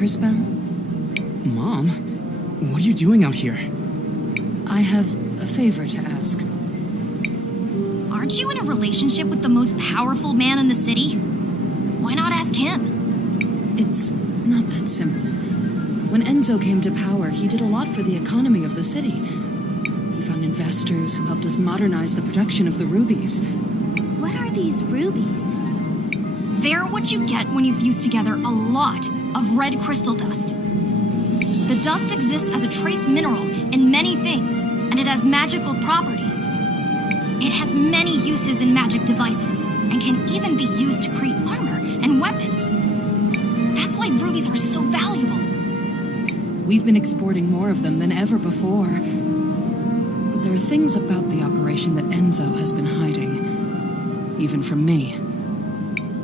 Cris Bell? Mom? What are you doing out here? I have a favor to ask. Aren't you in a relationship with the most powerful man in the city? Why not ask him? It's not that simple. When Enzo came to power, he did a lot for the economy of the city. He found investors who helped us modernize the production of the rubies. What are these rubies? They're what you get when you fuse together a lot of red crystal dust. The dust exists as a trace mineral in many things, and it has magical properties. It has many uses in magic devices, and can even be used to create armor and weapons. That's why rubies are so valuable. We've been exporting more of them than ever before. But there are things about the operation that Enzo has been hiding, even from me.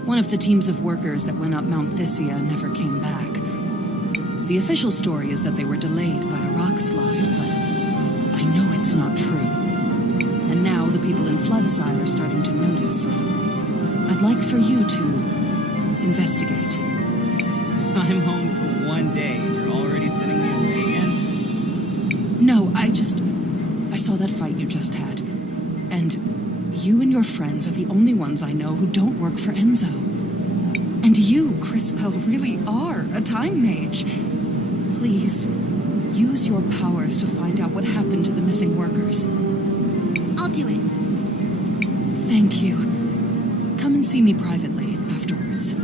One of the teams of workers that went up Mount Thysia never came back. The official story is that they were delayed by a rock slide, but I know it's not true. And now the people in Floodside are starting to notice. I'd like for you to investigate. I'm home for one day and you're already sending me away again? No, I saw that fight you just had. And you and your friends are the only ones I know who don't work for Enzo. And you, Cris Bell, really are a time mage. Please, use your powers to find out what happened to the missing workers. I'll do it. Thank you. Come and see me privately afterwards.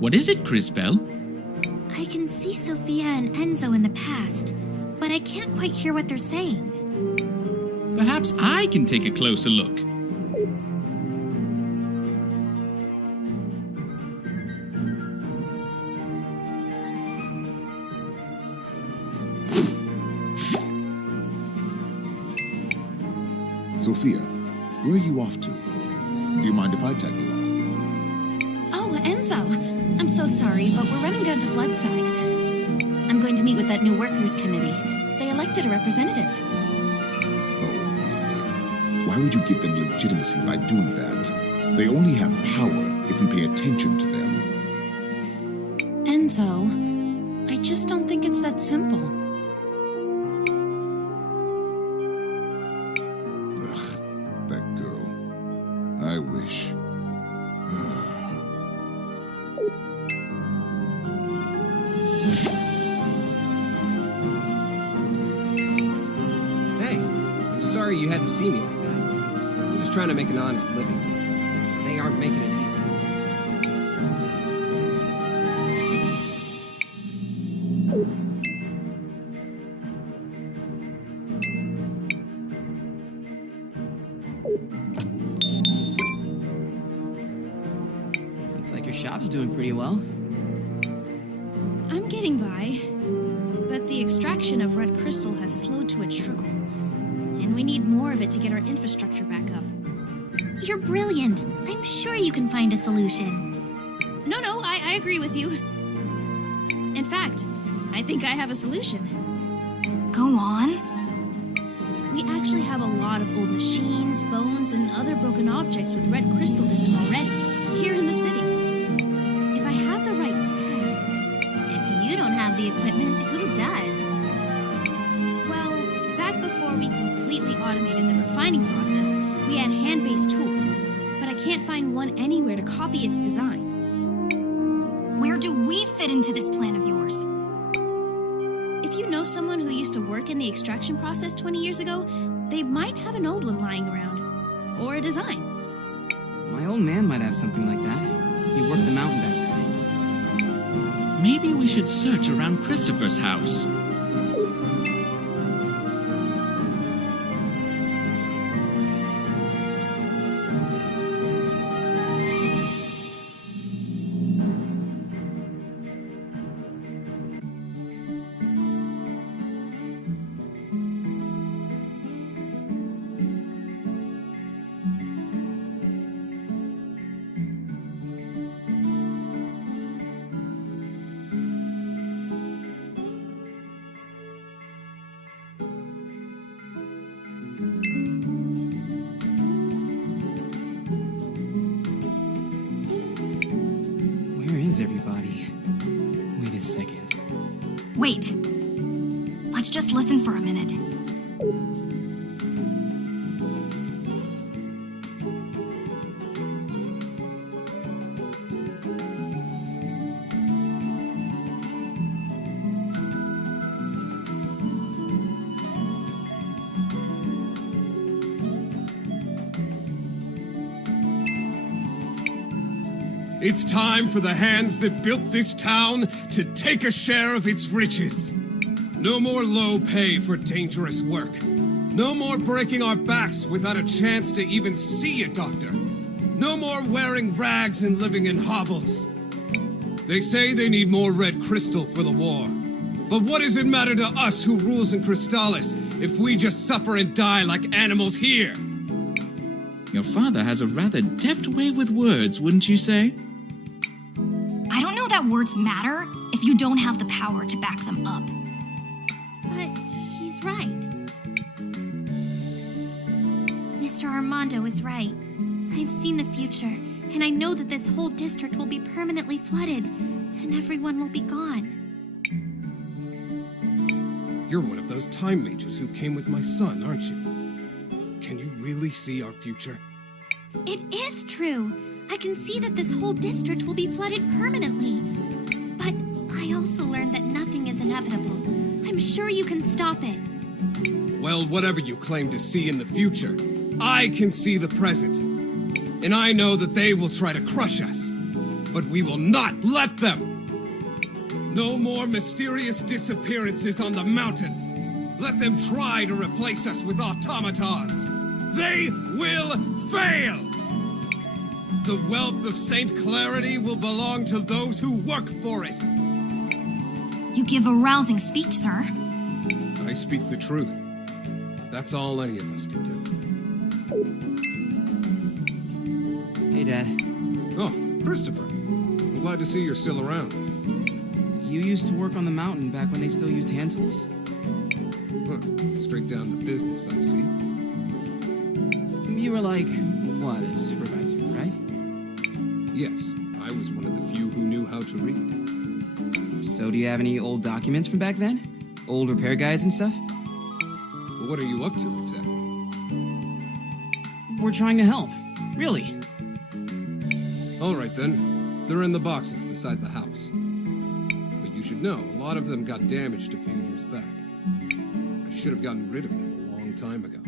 What is it, Cris Bell? I can see Sophia and Enzo in the past, but I can't quite hear what they're saying. Perhaps I can take a closer look. Sophia, where are you off to? Do you mind if I tag along? Oh, Enzo! I'm so sorry, but we're running down to Floodside. I'm going to meet with that new workers' committee. They elected a representative. Oh, really? Why would you give them legitimacy by doing that? They only have power if we pay attention to them. Enzo, I just don't think it's that simple. Ugh, that girl. I wish. Hey, I'm sorry you had to see me like that. I'm just trying to make an honest living. They aren't making it easy. Looks like your shop's doing pretty well. I'm getting by, but the extraction of red crystal has slowed to a trickle, and we need more of it to get our infrastructure back up. You're brilliant. I'm sure you can find a solution. No, I agree with you. In fact, I think I have a solution. Go on. We actually have a lot of old machines, bones, and other broken objects with red crystal in them already, here in the city. If I had the right tech... If you don't have the equipment, who does? Well, back before we completely automated the refining process, we had hand-based tools, but I can't find one anywhere to copy its design. Where do we fit into this plan of yours? If you know someone who used to work in the extraction process 20 years ago, they might have an old one lying around. Or a design. My old man might have something like that. He worked the mountain back then. Maybe we should search around Christopher's house. Let's listen for a minute. It's time for the hands that built this town to take a share of its riches. No more low pay for dangerous work. No more breaking our backs without a chance to even see a doctor. No more wearing rags and living in hovels. They say they need more red crystal for the war. But what does it matter to us who rules in Crystallis if we just suffer and die like animals here? Your father has a rather deft way with words, wouldn't you say? I don't know that words matter if you don't have the power to back them up. But he's right. Mr. Armando is right. I've seen the future, and I know that this whole district will be permanently flooded, and everyone will be gone. You're one of those time mages who came with my son, aren't you? Can you really see our future? It is true. I can see that this whole district will be flooded permanently. But I also learned that nothing is inevitable. I'm sure you can stop it. Well, whatever you claim to see in the future, I can see the present. And I know that they will try to crush us. But we will not let them! No more mysterious disappearances on the mountain. Let them try to replace us with automatons. They will fail! The wealth of Saint Clarity will belong to those who work for it. You give a rousing speech, sir. I speak the truth. That's all any of us can do. Hey, Dad. Oh, Christopher. I'm glad to see you're still around. You used to work on the mountain back when they still used hand tools? Huh, straight down to business, I see. You were like, what, a supervisor, right? Yes, I was one of the few who knew how to read. So do you have any old documents from back then? Old repair guides and stuff? Well, what are you up to exactly? We're trying to help. Really. All right then. They're in the boxes beside the house. But you should know, a lot of them got damaged a few years back. I should have gotten rid of them a long time ago.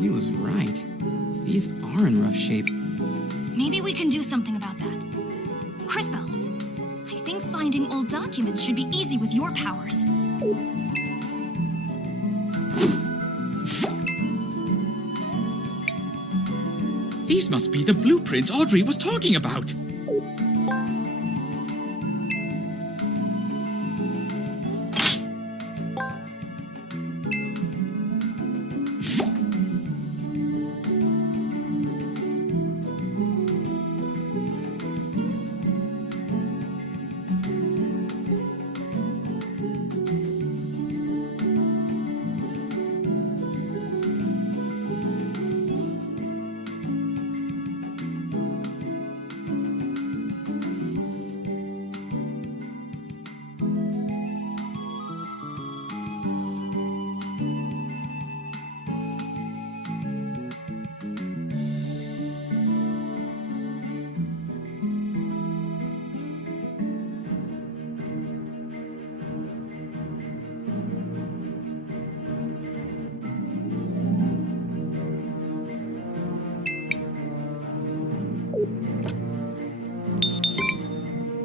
He was right. These are in rough shape. Maybe we can do something about that. Crisbell, I think finding old documents should be easy with your powers. These must be the blueprints Audrey was talking about.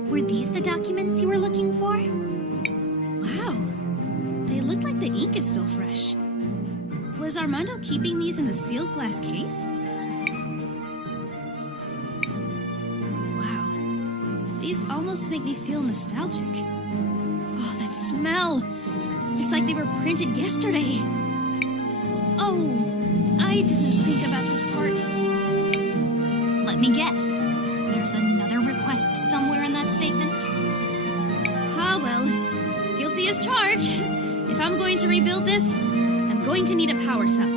Were these the documents you were looking for? Wow. They look like the ink is still fresh. Was Armando keeping these in a sealed glass case? Wow. These almost make me feel nostalgic. Oh, that smell! It's like they were printed yesterday. Oh, I didn't think about this part. Let me guess. They're there's another request somewhere in that statement? Ah, well. Guilty as charged. If I'm going to rebuild this, I'm going to need a power cell.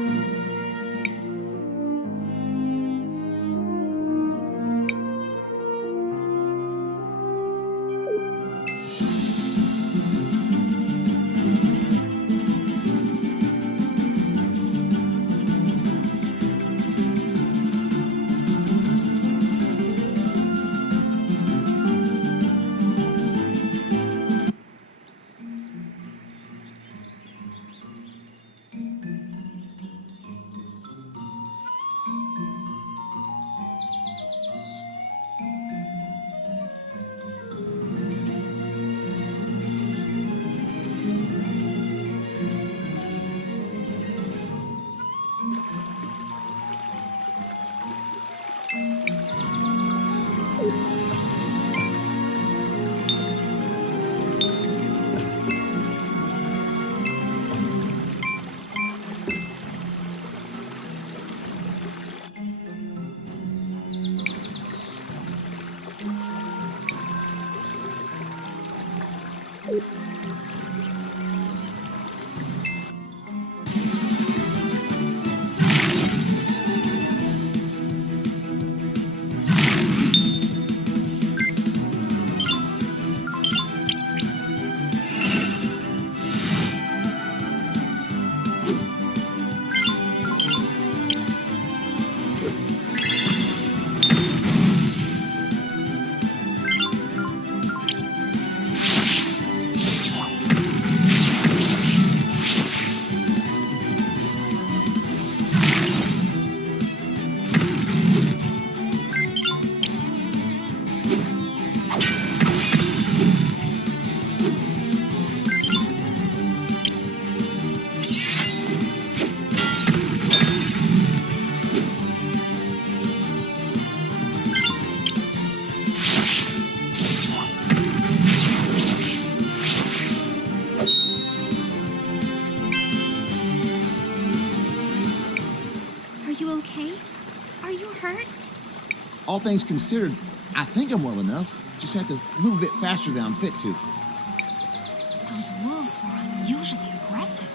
All things considered, I think I'm well enough. Just have to move a bit faster than I'm fit to. Those wolves were unusually aggressive.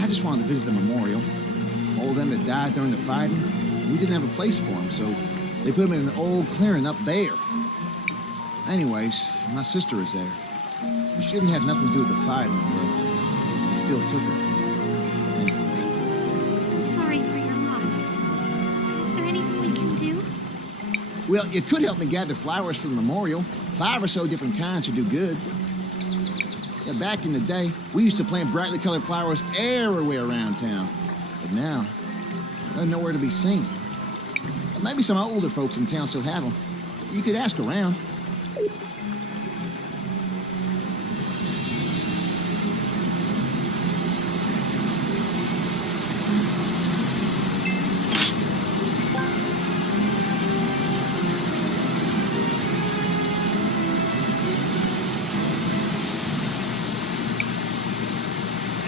I just wanted to visit the memorial. All of them that died during the fighting, we didn't have a place for them, so they put them in an old clearing up there. Anyways, my sister is there. She didn't have nothing to do with the fighting, but they still took her. So sorry for your loss. Is there anything we can do? Well, you could help me gather flowers for the memorial. 5 or so different kinds would do good. Yeah, back in the day, we used to plant brightly colored flowers everywhere around town. But now, they're nowhere to be seen. Maybe some older folks in town still have them. You could ask around.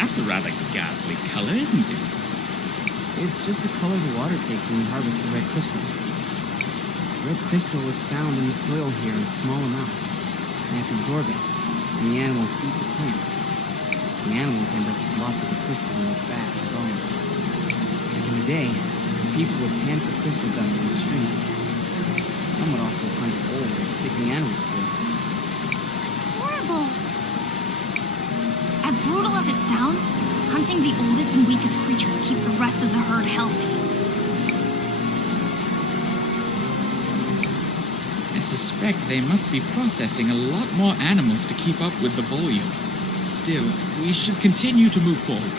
That's a rather ghastly color, isn't it? It's just the color the water takes when we harvest the red crystal. Red crystal is found in the soil here in small amounts. Plants absorb it, and the animals eat the plants. The animals end up with lots of the crystal in their fat and bones. Back in the day, people would pan for crystal dust in the stream. Some would also hunt old or sickly animals for it. That's horrible. As brutal as it sounds, hunting the oldest and weakest creatures keeps the rest of the herd healthy. I suspect they must be processing a lot more animals to keep up with the volume. Still, we should continue to move forward.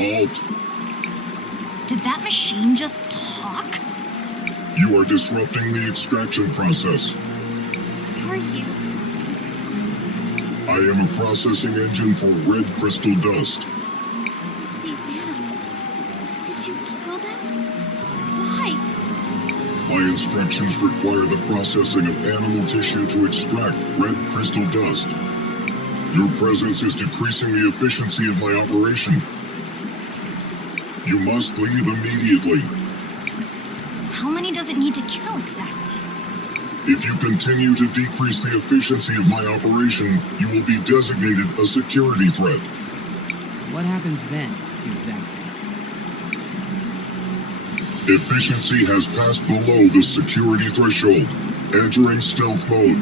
Halt! Did that machine just talk? You are disrupting the extraction process. Who are you? I am a processing engine for red crystal dust. These animals. Did you kill them? Why? My instructions require the processing of animal tissue to extract red crystal dust. Your presence is decreasing the efficiency of my operation. You must leave immediately. How many does it need to kill exactly? If you continue to decrease the efficiency of my operation, you will be designated a security threat. What happens then, exactly? Efficiency has passed below the security threshold. Entering stealth mode.